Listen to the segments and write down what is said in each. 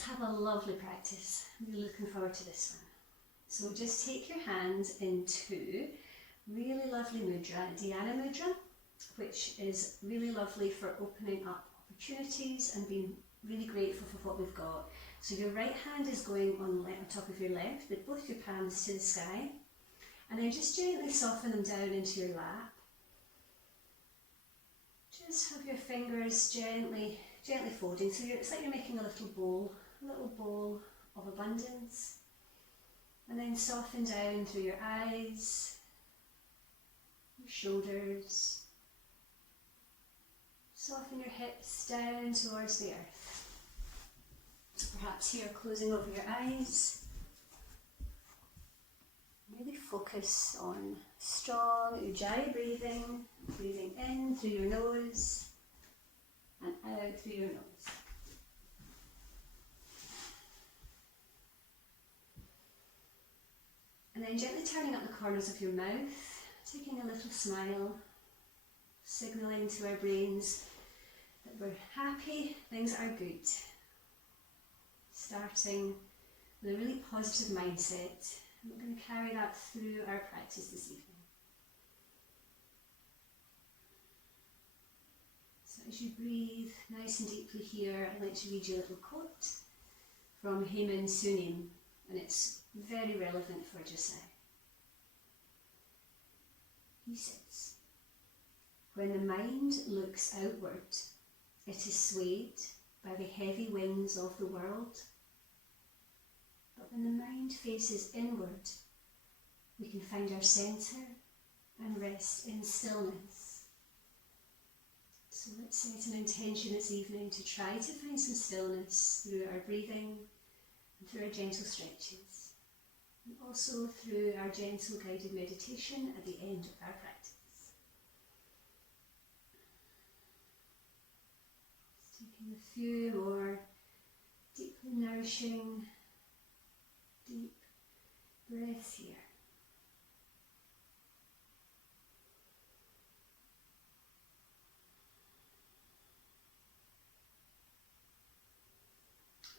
let's have a lovely practice. I'm really looking forward to this one. So just take your hands into really lovely mudra, Dhyana mudra, which is really lovely for opening up opportunities and being really grateful for what we've got. So your right hand is going on top of your left with both your palms to the sky, and then just gently soften them down into your lap. Just have your fingers gently folding, so it's like you're making a little bowl of abundance. And then soften down through your eyes, your shoulders. Soften your hips down towards the earth. Perhaps here closing over your eyes. Really focus on strong Ujjayi breathing, breathing in through your nose and out through your nose. And then gently turning up the corners of your mouth, taking a little smile, signalling to our brains that we're happy, things are good. Starting with a really positive mindset. And we're going to carry that through our practice this evening. So as you breathe nice and deeply here, I'd like to read you a little quote from Heyman Sunim, and it's very relevant for just now. He says, "When the mind looks outward, it is swayed by the heavy winds of the world. But when the mind faces inward, we can find our centre and rest in stillness." So let's set an intention this evening to try to find some stillness through our breathing and through our gentle stretches, and also through our gentle guided meditation at the end of our practice. Just taking a few more deeply nourishing, deep breaths here.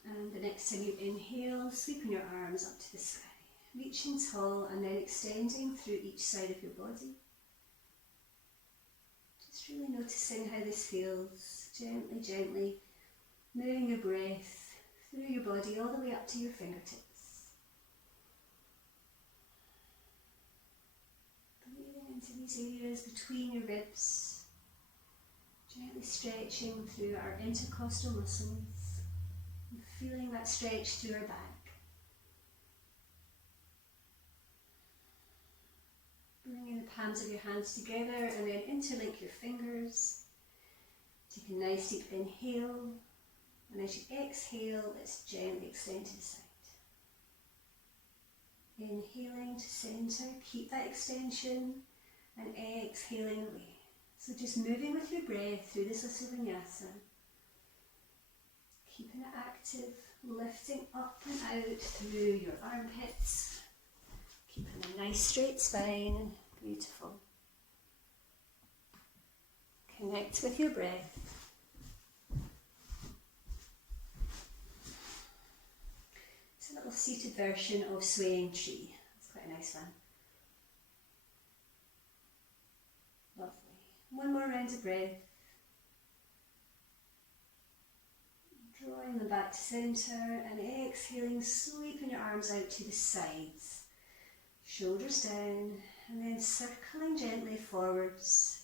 And the next time you inhale, sweeping your arms up to the sky, reaching tall and then extending through each side of your body. Just really noticing how this feels, gently, gently moving your breath through your body all the way up to your fingertips. Breathing into these areas between your ribs, gently stretching through our intercostal muscles, and feeling that stretch through our back. Bringing the palms of your hands together and then interlink your fingers. Take a nice deep inhale, and as you exhale, let's gently extend to the side. Inhaling to centre, keep that extension, and exhaling away. So just moving with your breath through this little vinyasa. Keeping it active, lifting up and out through your armpits. Keeping a nice straight spine, beautiful. Connect with your breath. It's a little seated version of swaying tree. It's quite a nice one. Lovely. One more round of breath. Drawing them back to centre and exhaling, sweeping your arms out to the sides. Shoulders down and then circling gently forwards.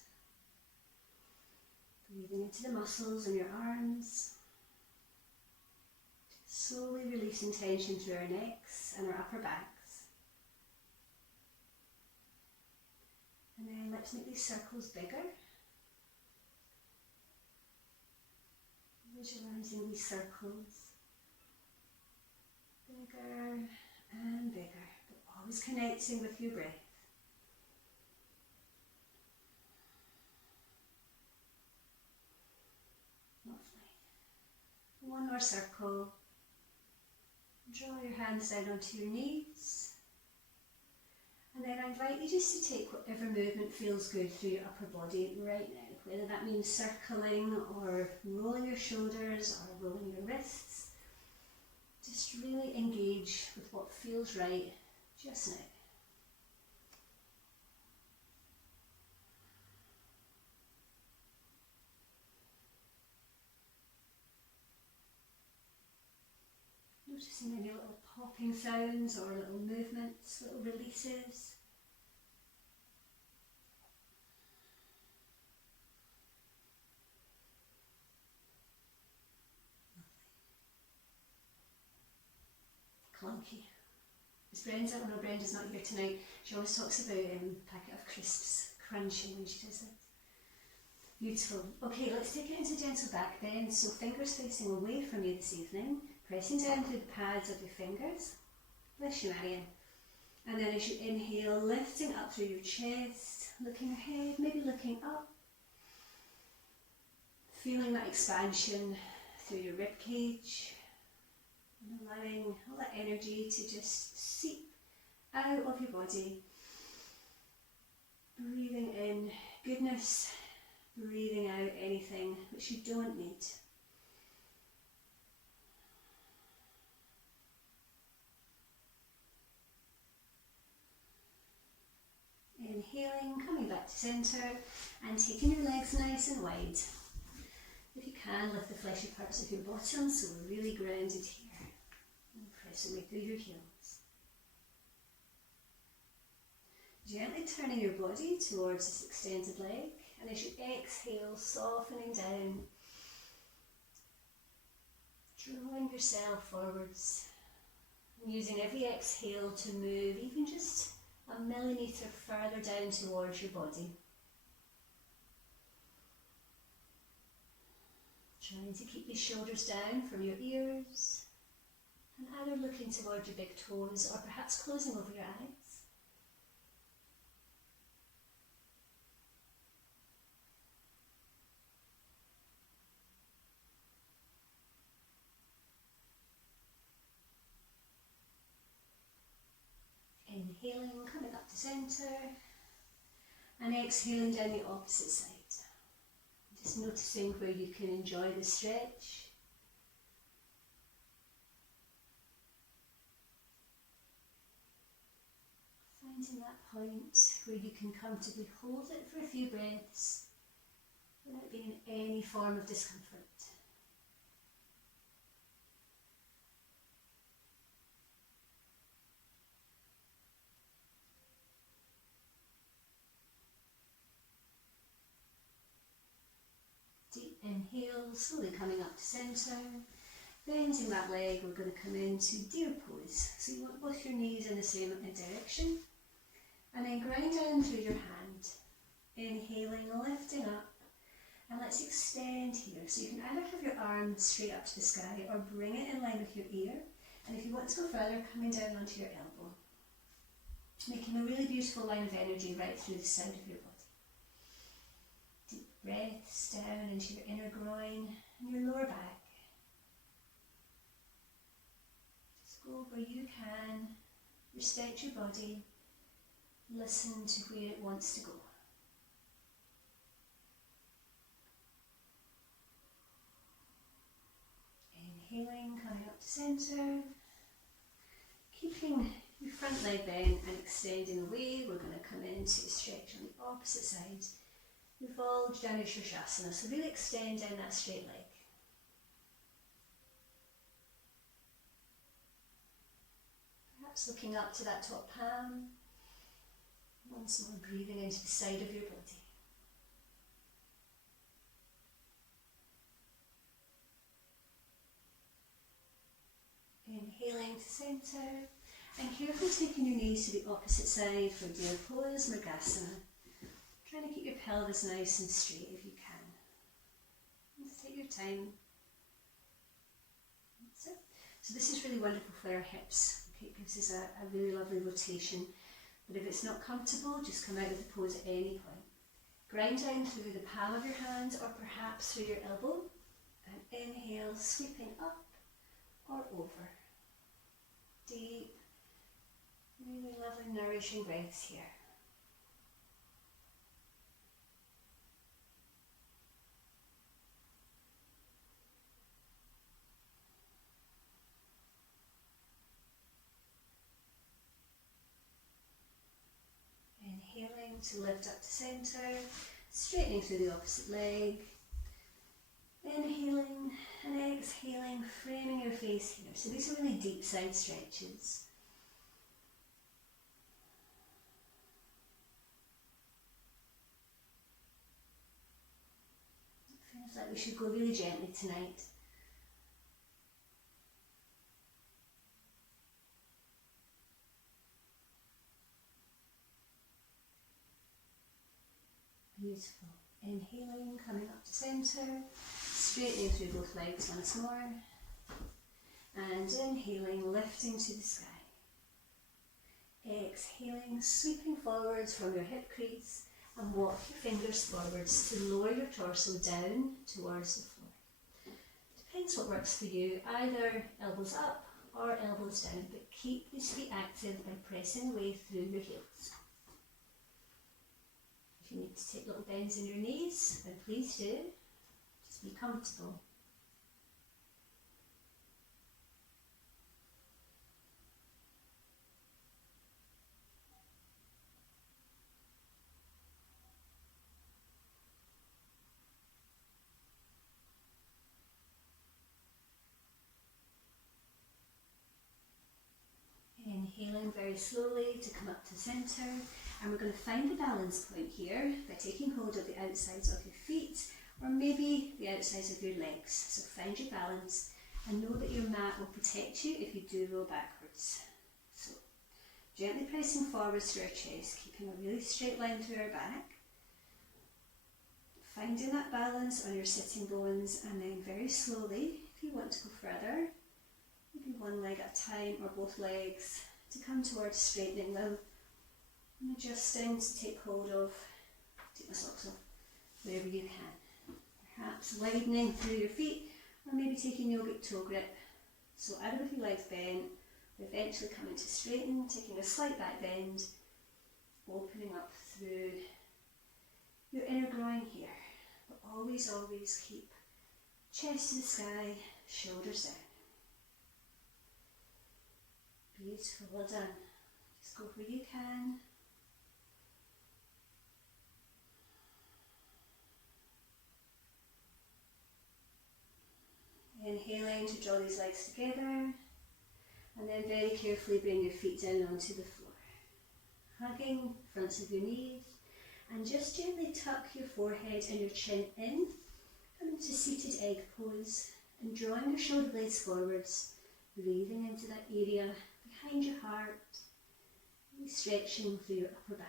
Breathing into the muscles in your arms. Slowly releasing tension through our necks and our upper backs. And then let's make these circles bigger. Visualising these circles. Bigger and bigger, but always connecting with your breath. Lovely. One more circle. Draw your hands down onto your knees. And then I invite you just to take whatever movement feels good through your upper body right now. Whether that means circling or rolling your shoulders or rolling your wrists. Just really engage with what feels right just now. Noticing any little popping sounds or little movements, little releases. Clunky. Is Brenda's, oh no, Brenda's not here tonight. She always talks about a packet of crisps crunching when she does it. Beautiful. Okay, let's take it into gentle back bend. So fingers facing away from you this evening, pressing down through the pads of your fingers. Bless you, Marion. And then as you inhale, lifting up through your chest, looking ahead, maybe looking up. Feeling that expansion through your rib cage. And allowing all that energy to just seep out of your body. Breathing in goodness, breathing out anything which you don't need. Inhaling, coming back to centre and taking your legs nice and wide. If you can, lift the fleshy parts of your bottom so we're really grounded here. And press away through your heels. Gently turning your body towards this extended leg, and as you exhale, softening down, drawing yourself forwards, and using every exhale to move even just a millimetre further down towards your body. Trying to keep your shoulders down from your ears, and either looking towards your big toes or perhaps closing over your eyes. Inhaling, coming up to centre, and exhaling down the opposite side. Just noticing where you can enjoy the stretch. Finding that point where you can comfortably hold it for a few breaths without being in any form of discomfort. Deep inhale, slowly coming up to centre. Bending that leg, we're going to come into deer pose. So you want both your knees in the same direction. And then grind down through your hand. Inhaling, lifting up. And let's extend here. So you can either have your arm straight up to the sky or bring it in line with your ear. And if you want to go further, coming down onto your elbow. Making a really beautiful line of energy right through the side of your body. Deep breaths down into your inner groin and your lower back. Just go where you can, respect your body, listen to where it wants to go. Inhaling, coming up to centre, keeping your front leg bent and extending away. We're going to come into a stretch on the opposite side. Revolved Triangle. So really extend down that straight leg. Perhaps looking up to that top palm. Once more breathing into the side of your body. Inhaling to centre. And carefully taking your knees to the opposite side for deer pose, Mrgasana. Trying to keep your pelvis nice and straight if you can. Just take your time. That's it. So this is really wonderful for our hips. Okay, it gives us a really lovely rotation. But if it's not comfortable, just come out of the pose at any point. Grind down through the palm of your hand or perhaps through your elbow. And inhale, sweeping up or over. Deep, really lovely nourishing breaths here. to lift up to centre, straightening through the opposite leg. Inhaling and exhaling, framing your face here. So these are really deep side stretches. It feels like we should go really gently tonight. Beautiful. Inhaling, coming up to centre, straightening through both legs once more. And inhaling, lifting to the sky. Exhaling, sweeping forwards from your hip crease and walk your fingers forwards to lower your torso down towards the floor. Depends what works for you, either elbows up or elbows down, but keep these feet active by pressing away through your heels. If you need to take little bends in your knees, then please do. Just be comfortable. Inhaling very slowly to come up to centre, and we're going to find the balance point here by taking hold of the outsides of your feet or maybe the outsides of your legs. So find your balance and know that your mat will protect you if you do roll backwards. So gently pressing forwards through our chest, keeping a really straight line through our back. Finding that balance on your sitting bones, and then very slowly, if you want to go further, maybe one leg at a time or both legs, to come towards straightening them and adjusting to take hold of, take my socks off, wherever you can. Perhaps widening through your feet or maybe taking yogic toe grip. So either with your legs bent, eventually coming to straighten, taking a slight back bend, opening up through your inner groin here. But always, always keep chest to the sky, shoulders down. Beautiful, well done. Just go where you can. Inhaling to draw these legs together, and then very carefully bring your feet down onto the floor. Hugging the fronts of your knees, and just gently tuck your forehead and your chin in, coming to seated egg pose, and drawing your shoulder blades forwards, breathing into that area behind your heart, and stretching through your upper back.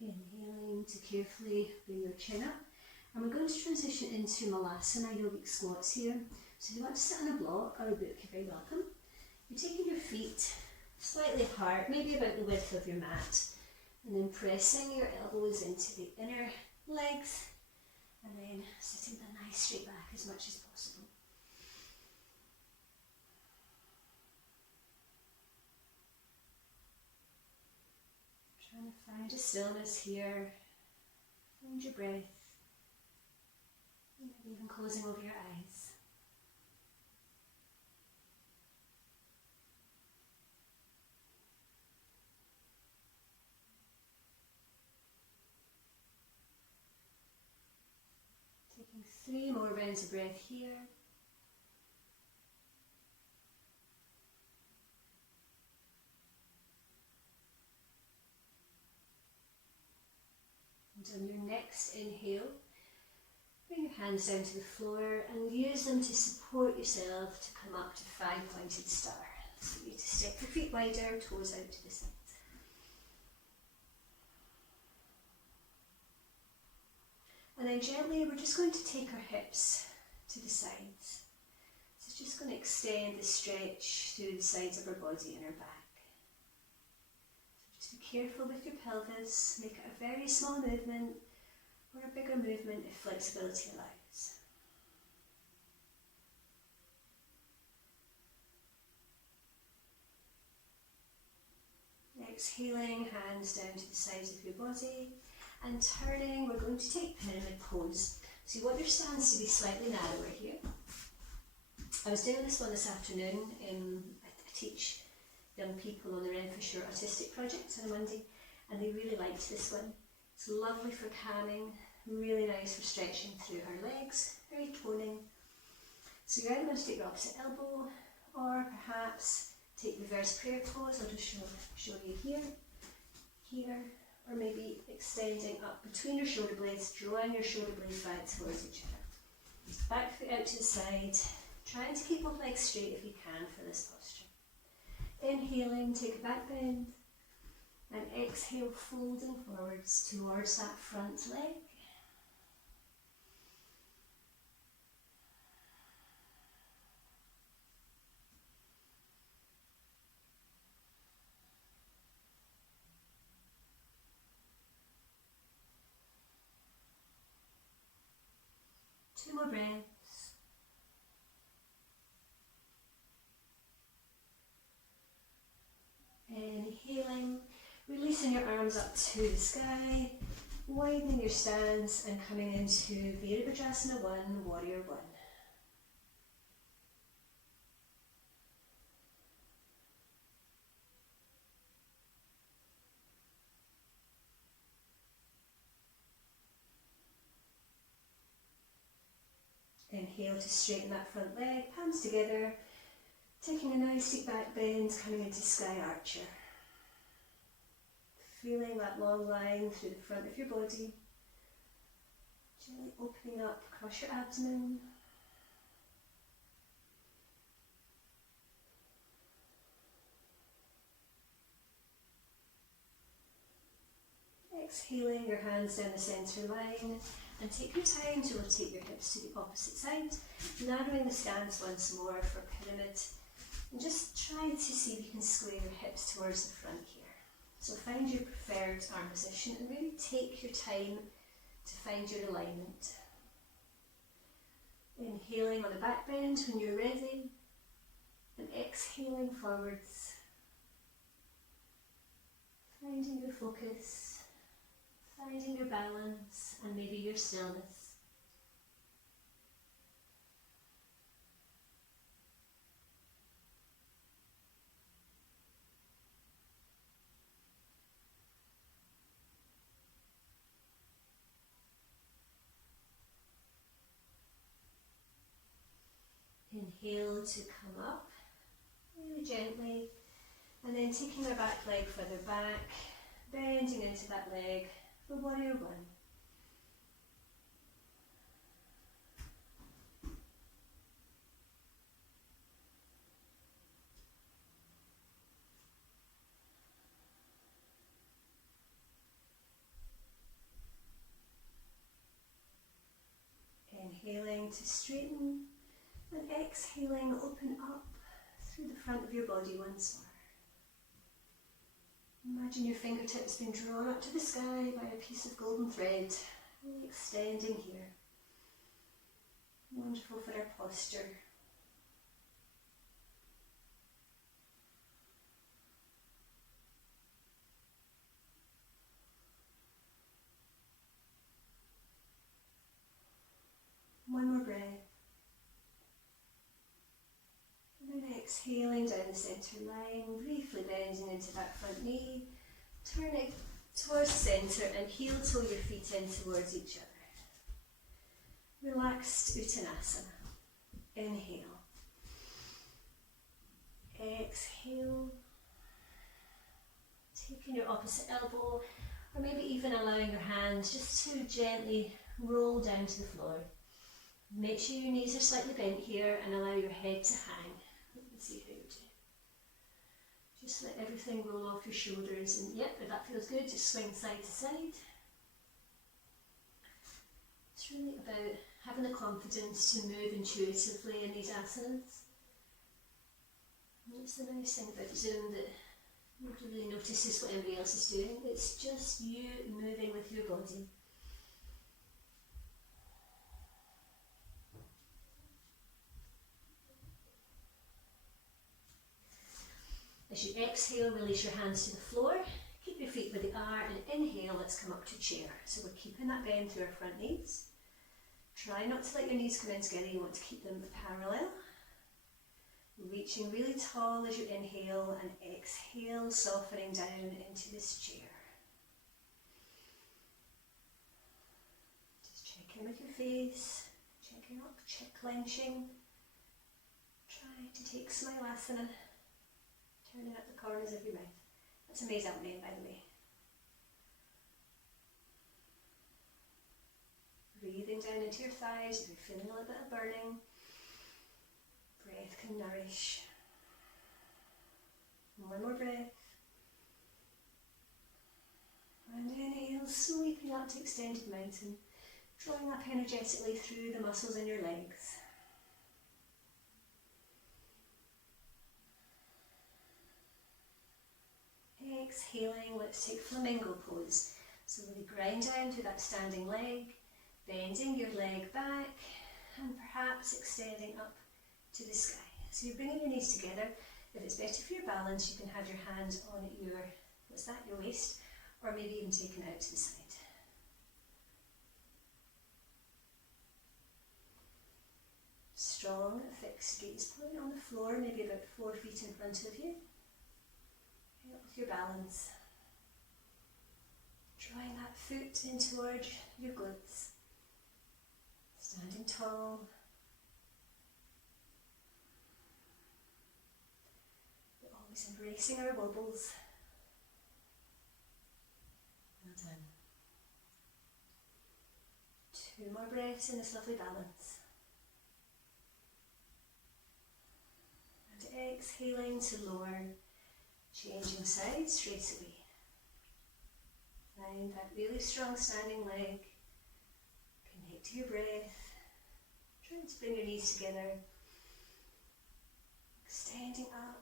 Inhaling to carefully bring your chin up, and we're going to transition into Molasses yogic squats here. So if you want to sit on a block or a book, you're very welcome. You're taking your feet slightly apart, maybe about the width of your mat, and then pressing your elbows into the inner legs, and then sitting with a nice straight back as much as possible. Trying to find a stillness here, find your breath, maybe even closing over your eyes. Taking 3 more rounds of breath here. And on your next inhale, bring your hands down to the floor and use them to support yourself to come up to 5-pointed star. So you need to step your feet wider, toes out to the side. And then gently, we're just going to take our hips to the sides. So it's just going to extend the stretch through the sides of our body and our back. Just be careful with your pelvis, make it a very small movement or a bigger movement if flexibility allows. Exhaling, hands down to the sides of your body, and turning, we're going to take pyramid pose. So you want your stance to be slightly narrower here. I was doing this one this afternoon. I teach young people on the Renfrewshire Autistic Project on a Monday, and they really liked this one. It's lovely for calming, really nice for stretching through our legs, very toning. So you're either going to take your opposite elbow, or perhaps take reverse prayer pose. I'll just show you here, or maybe extending up between your shoulder blades, drawing your shoulder blades back towards each other. Back foot out to the side, trying to keep both legs straight if you can for this posture. Inhaling, take a back bend, and exhale, folding forwards towards that front leg. Two more breaths. Inhaling, releasing your arms up to the sky, widening your stance and coming into Veerabhadrasana One Warrior One. Inhale to straighten that front leg, palms together, taking a nice deep back bend, coming into Sky Archer. Feeling that long line through the front of your body, gently opening up across your abdomen. Exhaling, your hands down the centre line, and take your time to rotate your hips to the opposite side, narrowing the stance once more for pyramid, and just try to see if you can square your hips towards the front here. So find your preferred arm position and really take your time to find your alignment. Inhaling on the back bend when you're ready, and exhaling forwards, finding your focus, finding your balance and maybe your stillness. Inhale to come up really gently, and then taking our back leg further back, bending into that leg for Warrior One. Inhaling to straighten, and exhaling, open up through the front of your body once more. Imagine your fingertips being drawn up to the sky by a piece of golden thread, really extending here. Wonderful for our posture. One more breath. And then exhaling down the centre line, briefly bending into that front knee, turning towards the centre and heel toe your feet in towards each other. Relaxed Uttanasana. Inhale. Exhale. Taking your opposite elbow, or maybe even allowing your hands just to gently roll down to the floor. Make sure your knees are slightly bent here and allow your head to hang. Let's see how you do. Just let everything roll off your shoulders, and yep, if that feels good, just swing side to side. It's really about having the confidence to move intuitively in these asanas. And that's the nice thing about Zoom, that nobody really notices what everybody else is doing. It's just you moving with your body. As you exhale, release your hands to the floor. Keep your feet where they are, and inhale, let's come up to chair. So we're keeping that bend through our front knees. Try not to let your knees come in together, you want to keep them parallel. Reaching really tall as you inhale, and exhale, softening down into this chair. Just check in with your face, checking up, clenching. Try to take Smilasana, turning up the corners of your mouth. That's a made up name, by the way. Breathing down into your thighs if you're feeling a little bit of burning. Breath can nourish. One more breath. And inhale, sweeping up to extended mountain, drawing up energetically through the muscles in your legs. Exhaling, let's take Flamingo Pose. So really grind down through that standing leg, bending your leg back, and perhaps extending up to the sky. So you're bringing your knees together. If it's better for your balance, you can have your hand on your, your waist, or maybe even taken out to the side. Strong, fixed gaze point on the floor, maybe about 4 feet in front of you. Help with your balance. Drawing that foot in towards your glutes. Standing tall. But always embracing our wobbles. Well done. 2 more breaths in this lovely balance. And exhaling to lower, changing sides straight away. Find that really strong standing leg. Connect to your breath. Trying to bring your knees together. Extending up.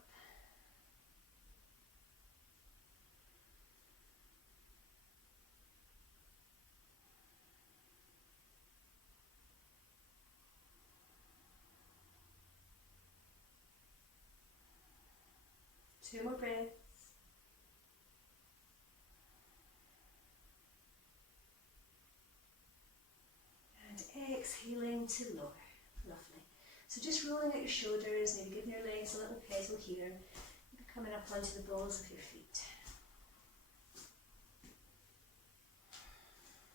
Two more breaths. And exhaling to lower. Lovely. So just rolling out your shoulders, maybe giving your legs a little pedal here. Maybe coming up onto the balls of your feet.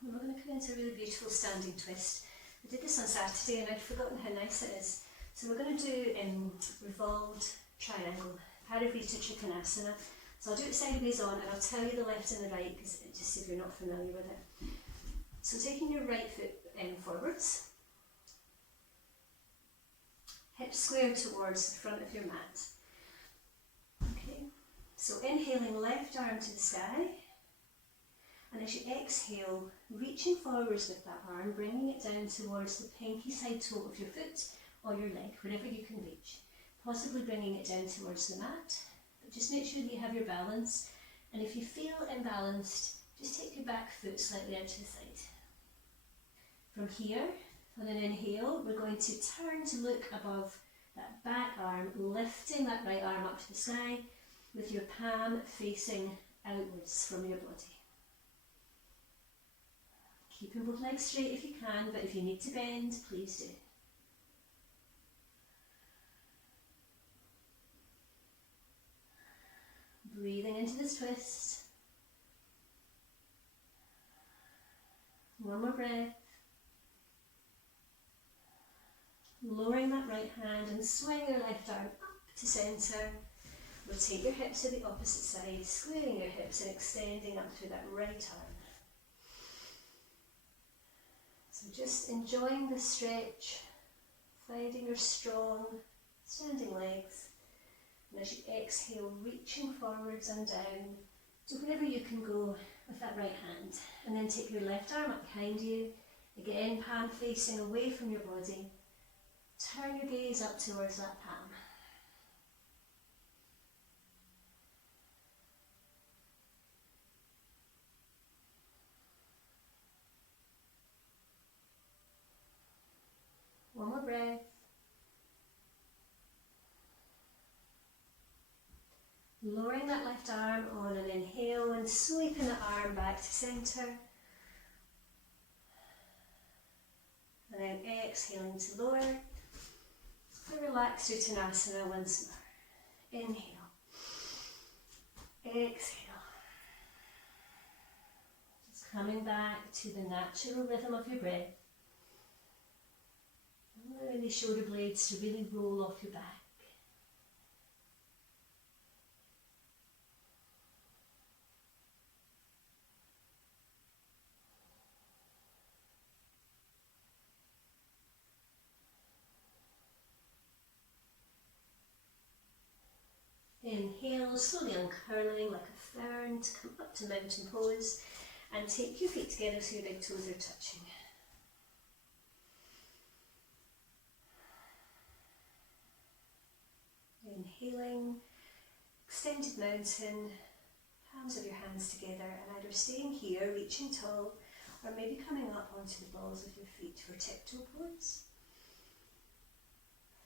And we're going to come into a really beautiful standing twist. I did this on Saturday and I'd forgotten how nice it is. So we're going to do Revolved Triangle. Trikonasana. So I'll do it sideways on and I'll tell you the left and the right, because just if you're not familiar with it. So taking your right foot forwards, hips square towards the front of your mat. Okay, so inhaling, left arm to the sky, and as you exhale, reaching forwards with that arm, bringing it down towards the pinky side toe of your foot or your leg, wherever you can reach. Possibly bringing it down towards the mat, but just make sure that you have your balance, and if you feel imbalanced, just take your back foot slightly out to the side. From here, on an inhale, we're going to turn to look above that back arm, lifting that right arm up to the sky with your palm facing outwards from your body. Keeping both legs straight if you can, but if you need to bend, please do. Breathing into this twist. One more breath. Lowering that right hand and swing your left arm up to centre. Rotate your hips to the opposite side, squaring your hips and extending up through that right arm. So just enjoying the stretch, finding your strong standing legs. And as you exhale, reaching forwards and down to wherever you can go with that right hand. And then take your left arm up behind you. Again, palm facing away from your body. Turn your gaze up towards that palm. One more breath. left arm on an inhale and sweeping the arm back to centre. And then exhaling to lower. And relax through Uttanasana once more. Inhale. Exhale. Just coming back to the natural rhythm of your breath. Allowing the shoulder blades to really roll off your back. Inhale, slowly uncurling like a fern to come up to mountain pose and take your feet together so your big toes are touching. Inhaling, extended mountain, palms of your hands together and either staying here, reaching tall, or maybe coming up onto the balls of your feet for tiptoe pose.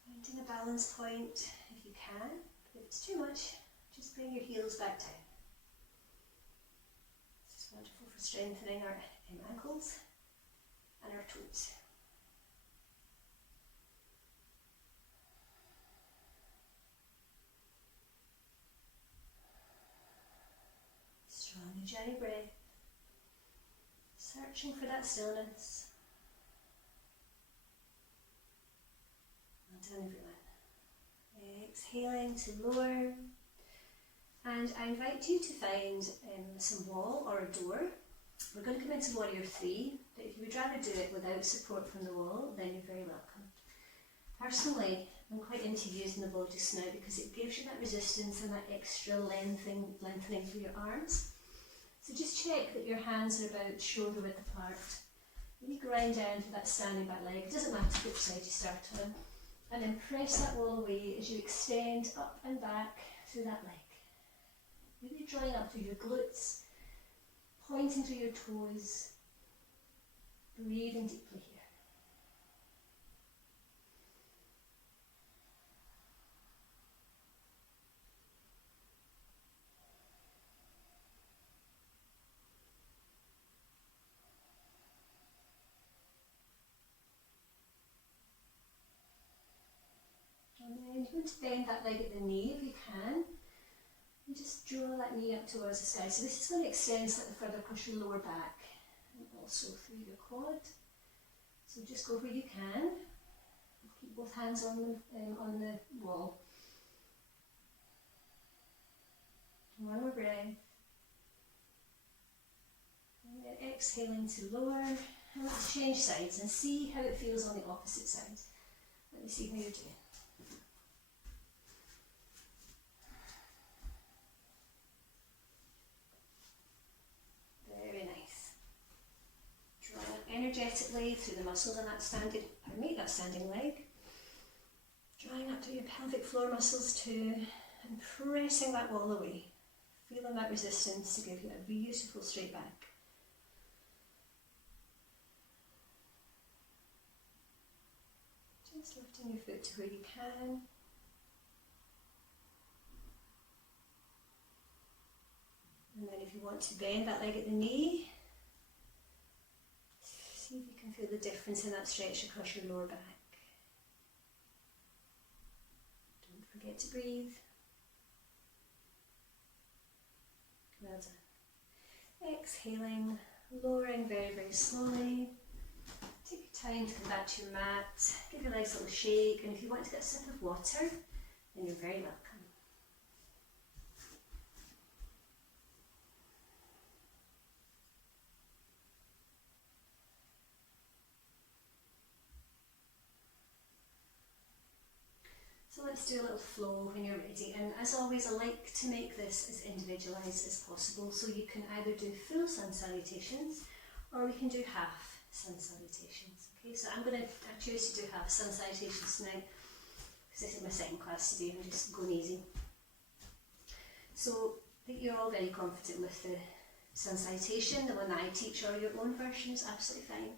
Finding a balance point if you can. If it's too much, just bring your heels back down. This is wonderful for strengthening our ankles and our toes. Strong Ujjayi breath, searching for that stillness. Well done, everyone. Exhaling to lower, and I invite you to find some wall or a door. We're going to come into Warrior 3, but if you would rather do it without support from the wall, then you're very welcome. Personally, I'm quite into using the wall just now because it gives you that resistance and that extra lengthening through your arms. So just check that your hands are about shoulder width apart. Maybe grind down to that standing back leg. It doesn't matter which side you start on. And then press that wall away as you extend up and back through that leg. Really drawing up through your glutes, pointing through your toes, breathing deeply here. And then you want to bend that leg at the knee if you can. And just draw that knee up towards the sky. So this is going to extend slightly further across your lower back and also through your quad. So just go where you can. Keep both hands on the wall. One more breath. And then exhaling to lower. And let's change sides and see how it feels on the opposite side. Let me see how you're doing. Very nice. Drawing energetically through the muscles on that standing leg. Drawing up to your pelvic floor muscles too, and pressing that wall away. Feeling that resistance to give you a beautiful straight back. Just lifting your foot to where you can. And then if you want to bend that leg at the knee, see if you can feel the difference in that stretch across your lower back. Don't forget to breathe. Well done. Exhaling, lowering very, very slowly. Take your time to come back to your mat. Give your legs a little shake, and if you want to get a sip of water, then you're very welcome. So let's do a little flow when you're ready, and as always I like to make this as individualised as possible, so you can either do full sun salutations or we can do half sun salutations. Okay, so I choose to do half sun salutations tonight because this is my second class today. I'm just going easy. So I think you're all very confident with the sun salutation. The one that I teach or your own version is absolutely fine.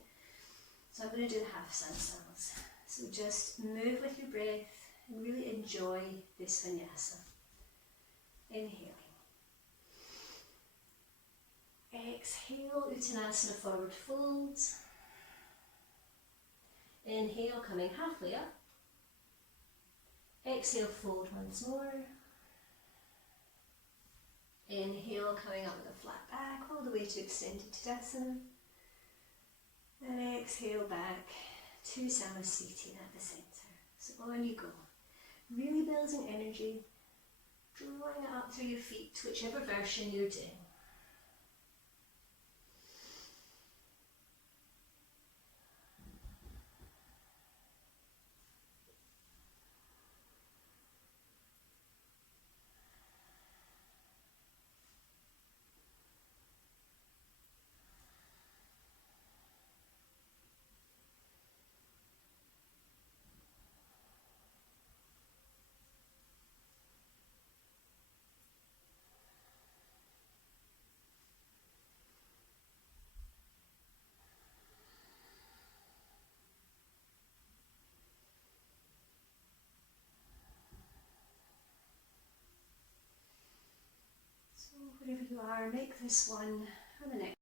So I'm going to do the half sun sals. So just move with your breath and really enjoy this vinyasa. Inhaling. Exhale, Uttanasana, forward fold. Inhale, coming halfway up. Exhale, fold once more. Inhale, coming up with a flat back all the way to extended Tadasana. And exhale back to Samasthiti at the centre. So on you go. Really building energy, drawing it up through your feet, whichever version you're doing. So wherever you are, make this one and the next